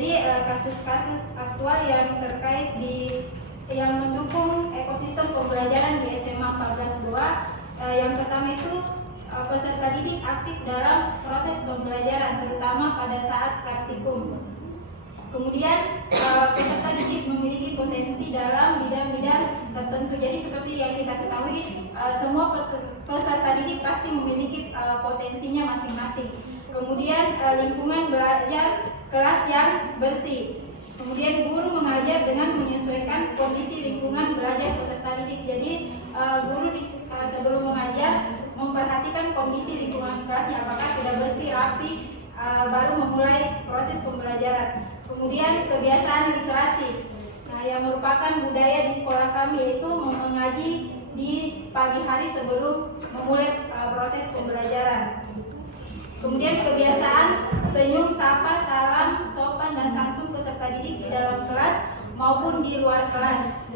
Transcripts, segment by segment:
Jadi kasus-kasus aktual yang terkait yang mendukung ekosistem pembelajaran di SMA 14 Goa, yang pertama itu peserta didik aktif dalam proses pembelajaran, terutama pada saat praktikum. Kemudian peserta didik memiliki potensi dalam bidang-bidang tertentu. Jadi seperti yang kita ketahui, semua peserta didik pasti memiliki potensinya masing-masing. Kemudian lingkungan belajar kelas yang bersih. Kemudian guru mengajar dengan menyesuaikan kondisi lingkungan belajar peserta didik. Jadi guru sebelum mengajar memperhatikan kondisi lingkungan kelasnya, apakah sudah bersih, rapi, baru memulai proses pembelajaran. Kemudian kebiasaan literasi, yang merupakan budaya di sekolah kami, yaitu mengaji di pagi hari sebelum memulai proses pembelajaran. Kemudian kebiasaan senyum, sapa, salam, sopan dan santun peserta didik di dalam kelas maupun di luar kelas.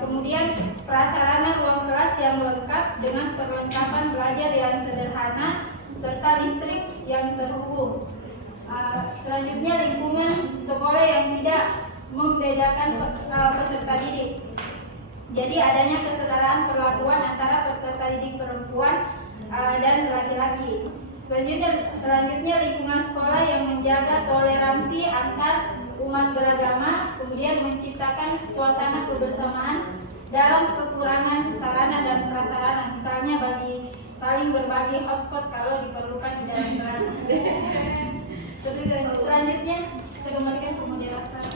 Kemudian prasarana ruang kelas yang lengkap dengan perlengkapan belajar yang sederhana serta listrik yang terhubung. Selanjutnya lingkungan sekolah yang tidak membedakan peserta didik. Jadi adanya kesetaraan perlakuan antara peserta didik perempuan dan laki-laki. Selanjutnya lingkungan sekolah yang menjaga toleransi antar umat beragama, kemudian menciptakan suasana kebersamaan dalam kekurangan sarana dan prasarana, misalnya bagi saling berbagi hotspot kalau diperlukan di dalam kelas. Selanjutnya saya kembalikan ke moderator.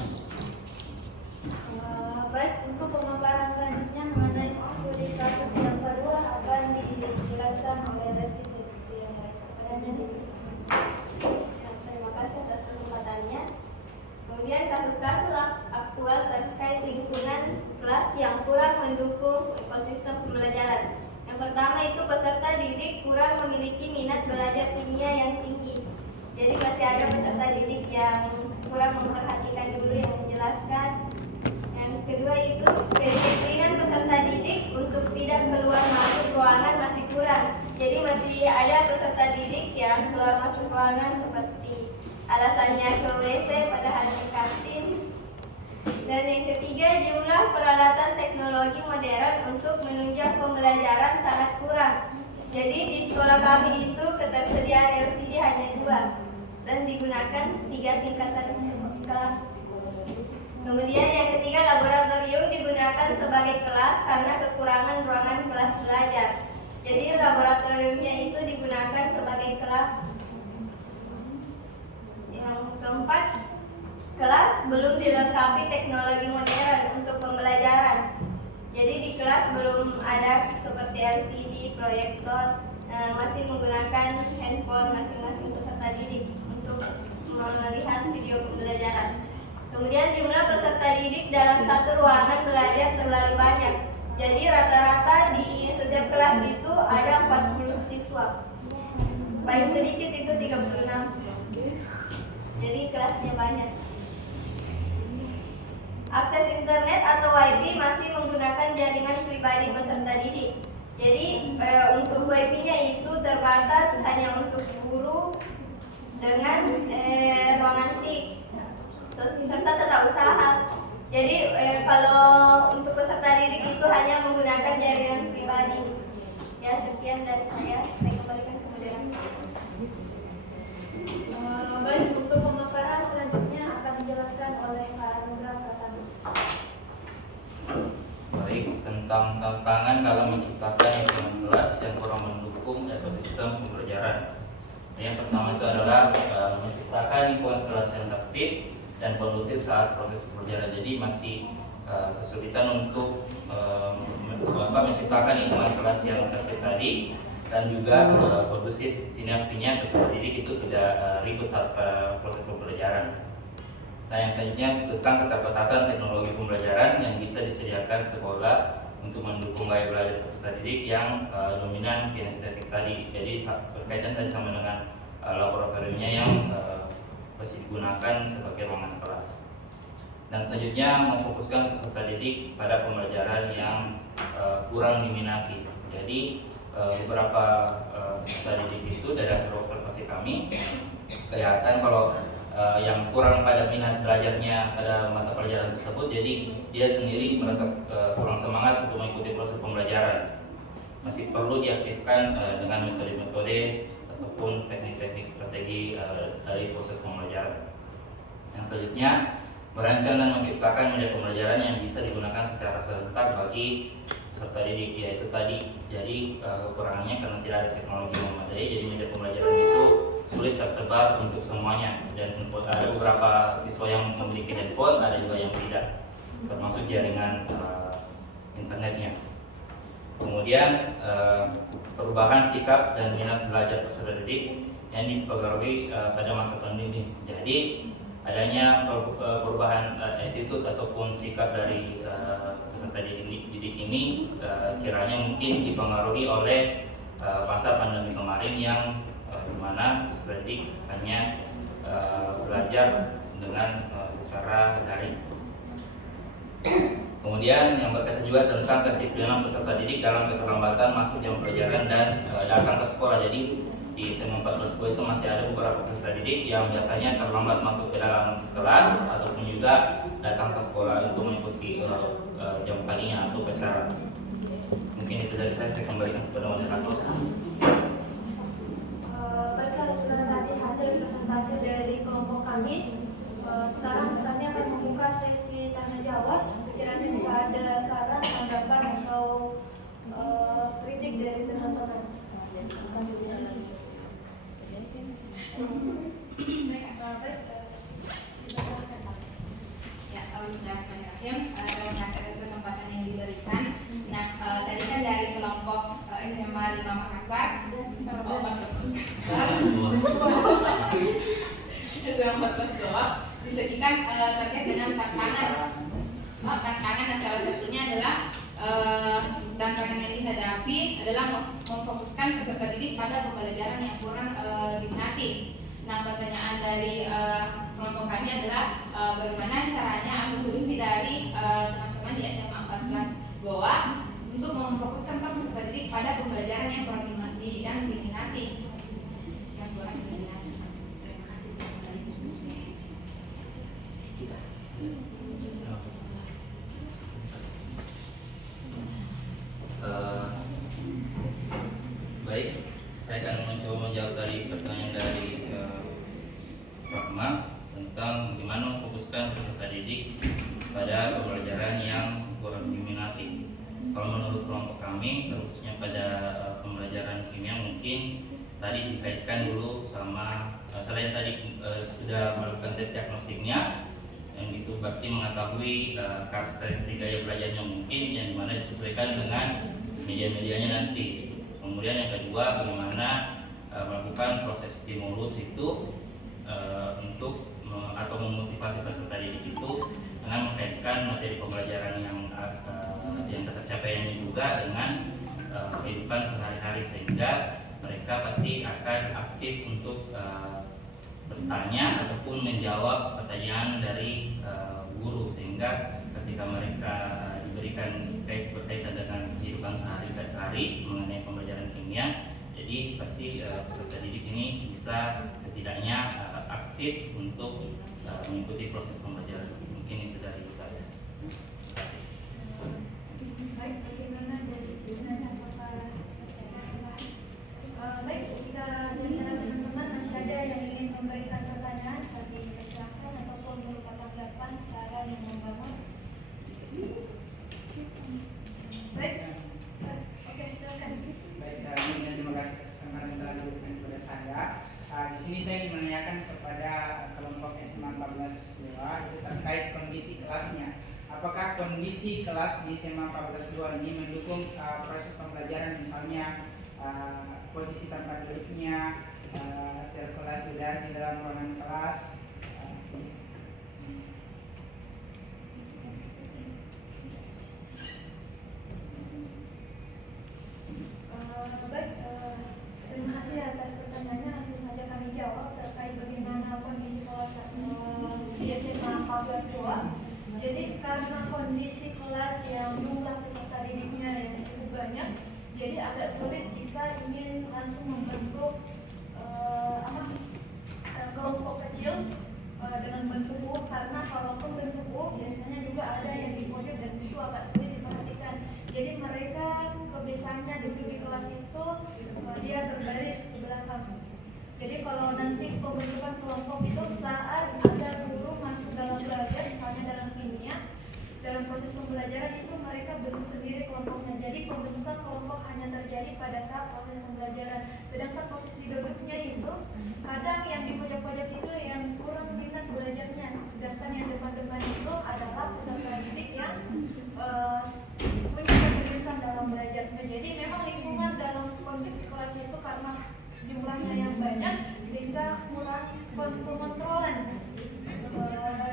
Baik, untuk pemaparan selanjutnya mengenai studi kasus yang kedua akan dijelaskan oleh Reski seperti yang referennya di Terima kasih atas kesempatannya. Kemudian kasus-kasus aktual terkait lingkungan kelas yang kurang mendukung ekosistem pembelajaran. Yang pertama itu peserta didik kurang memiliki minat belajar kimia yang tinggi. Jadi masih ada peserta didik yang kurang memperhatikan guru yang menjelaskan. Yang kedua itu kedisiplinan peserta didik untuk tidak keluar masuk ruangan masih kurang. Jadi masih ada peserta didik yang keluar masuk ruangan seperti alasannya ke WC padahal di kantin. Dan yang ketiga, jumlah peralatan teknologi modern untuk menunjang pembelajaran sangat kurang. Jadi di sekolah kami itu ketersediaan LCD hanya 2 dan digunakan 3 tingkatan kelas. Kemudian yang ketiga, laboratorium digunakan sebagai kelas karena kekurangan ruangan kelas belajar. Jadi laboratoriumnya itu digunakan sebagai kelas. Yang keempat, kelas belum dilengkapi teknologi modern untuk pembelajaran. Jadi di kelas belum ada seperti LCD, proyektor, masih menggunakan handphone masing-masing peserta didik untuk melihat video pembelajaran. Kemudian jumlah peserta didik dalam satu ruangan belajar terlalu banyak. Jadi rata-rata di setiap kelas itu ada 40 siswa. Paling sedikit itu 36. Jadi kelasnya banyak. Akses internet atau wifi masih menggunakan jaringan pribadi peserta didik. Jadi untuk wifi-nya itu terbatas hanya untuk guru dengan ruangan TIK serta tata usaha. Jadi kalau untuk peserta didik itu hanya menggunakan jaringan pribadi. Ya, sekian dari saya kembalikan ke moderator. Baik, untuk pemaparan selanjutnya akan dijelaskan oleh Pak Anugrah Pratama. Baik, tentang tantangan dalam menciptakan lingkungan kelas yang kurang mendukung ekosistem pembelajaran. Yang pertama itu adalah menciptakan lingkungan kelas yang tertib dan kondusif saat proses pembelajaran. Jadi masih kesulitan untuk menciptakan lingkungan kelas yang tertib tadi dan juga kondusif. Sini artinya peserta didik itu tidak ribut saat proses pembelajaran. Nah, yang selanjutnya tentang keterbatasan teknologi pembelajaran yang bisa disediakan sekolah untuk mendukung gaya belajar peserta didik yang dominan kinestetik tadi. Jadi berkaitan tadi sama dengan laboratoriumnya yang masih digunakan sebagai ruangan kelas. Dan selanjutnya memfokuskan peserta didik pada pembelajaran yang kurang diminati. Jadi beberapa peserta didik itu dari hasil observasi kami kelihatan kalau yang kurang pada minat belajarnya pada mata pelajaran tersebut, jadi dia sendiri merasa kurang semangat untuk mengikuti proses pembelajaran. Masih perlu diaktifkan dengan metode-metode ataupun teknik-teknik strategi dari proses pembelajaran. Yang selanjutnya, merancang dan menciptakan media pembelajaran yang bisa digunakan secara serentak bagi peserta didik, yaitu tadi. Jadi kekurangannya karena tidak ada teknologi yang memadai, jadi media pembelajaran itu sulit tersebar untuk semuanya, dan ada beberapa siswa yang memiliki handphone, ada juga yang tidak, termasuk jaringan internetnya. Kemudian perubahan sikap dan minat belajar peserta didik yang dipengaruhi pada masa pandemi. Jadi adanya perubahan attitude ataupun sikap dari peserta didik ini kiranya mungkin dipengaruhi oleh masa pandemi kemarin yang dimana peserta didik hanya belajar dengan secara daring. Kemudian yang berkaitan juga tentang kedisiplinan peserta didik dalam keterlambatan masuk jam pelajaran dan datang ke sekolah. Jadi di SMA 14 itu masih ada beberapa peserta didik yang biasanya terlambat masuk ke dalam kelas ataupun juga datang ke sekolah untuk mengikuti jam paginya atau upacara. Mungkin itu dari saya kembalikan kepada moderator. Baiklah, itu tadi hasil presentasi dari kelompok kami. Sekarang kami akan membuka sesi tanya jawab. Sekiranya jika ada saran, tanggapan atau kritik dari teman-teman. Ya, terima kasih atas kesempatan yang diberikan. Nah, tadi kan dari kelompok SMA 5 Makassar, disediakan terkait dengan tantangan dan salah satunya adalah tantangan yang dihadapi adalah memfokuskan peserta didik pada pembelajaran yang kurang diminati. Nah, pertanyaan dari kelompok kami adalah bagaimana caranya atau solusi dari teman-teman di SMA 14 Goa untuk memfokuskan peserta didik pada pembelajaran yang kurang diminati. Yang kurang diminati. Baik, saya akan mencoba menjawab dari pertanyaan dari Rahma tentang bagaimana memfokuskan peserta didik pada pembelajaran yang kurang diminati. Kalau menurut kelompok kami, khususnya pada pembelajaran kimia, mungkin tadi dikaitkan dulu sama selain tadi sudah melakukan tes diagnostiknya, yang itu berarti mengetahui karakteristik gaya belajarnya mungkin yang dimana disesuaikan dengan media-medianya nanti. Kemudian yang kedua, bagaimana melakukan proses stimulus itu untuk atau memotivasi peserta didik itu dengan mengkaitkan materi pembelajaran yang tercapainya juga dengan kehidupan sehari-hari, sehingga mereka pasti akan aktif untuk bertanya ataupun menjawab pertanyaan dari guru, sehingga ketika mereka diberikan berkaitan dengan kehidupan sehari-hari mengenai pembelajaran kimia, jadi pasti peserta didik ini bisa setidaknya aktif untuk mengikuti proses pembelajaran. Mungkin itu dari saya. Terima kasih. Baik, bagaimana dari sini apakah masih ada tambahan? Baik, jika di antara teman-teman masih ada yang ingin memberikan pertanyaan, kami persilahkan ataupun berupa tanggapan, saran yang membangun. Baik, oke, silakan. Baik, terima kasih atas kesempatan yang telah diberikan kepada saya. Di sini saya ingin menanyakan kepada kelompok SMA 14 Dewa itu terkait kondisi kelasnya. Apakah kondisi kelas di SMA 14 Dewa ini mendukung proses pembelajaran, misalnya posisi tempat duduknya, sirkulasi udara di dalam ruangan kelas? Baik, terima kasih atas pertanyaannya. Langsung saja kami jawab terkait bagaimana kondisi kelas di SMA 14 Goa. Jadi karena kondisi kelas yang jumlah peserta didiknya yang cukup banyak, jadi agak sulit jika ingin langsung membentuk kelompok kecil agak sulit diperhatikan. Jadi mereka kebiasaannya duduk di kelas itu dia berbaris di belakang. Jadi kalau nanti pembentukan kelompok itu saat ada guru masuk dalam belajar, misalnya dalam kimia, dalam proses pembelajaran itu mereka bentuk sendiri kelompoknya. Jadi pembentukan kelompok hanya terjadi pada saat proses pembelajaran. Sedangkan posisi duduknya itu kadang yang di pojok-pojok itu yang kurang minat belajarnya. Sedangkan yang depan-depan itu adalah peserta didik yang punya keseriusan dalam belajarnya. Jadi memang lingkungan dalam kondisi kelas itu karena jumlahnya yang banyak sehingga kurang pengontrolan.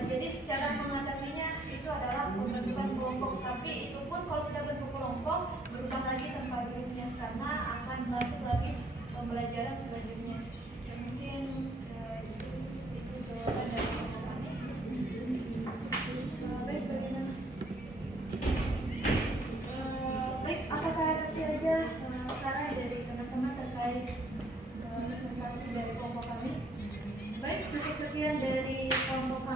Jadi cara mengatasinya itu adalah pembentukan kelompok. Tapi itu pun kalau sudah bentuk kelompok berubah lagi tempat duduknya karena akan masuk lagi pembelajaran selanjutnya. Ya, mungkin itu jawaban dari teman-teman. Baik, bagaimana? Baik, apakah masih ada saran dari teman-teman terkait presentasi dari kelompok kami? Baik, cukup sekian dari kelompok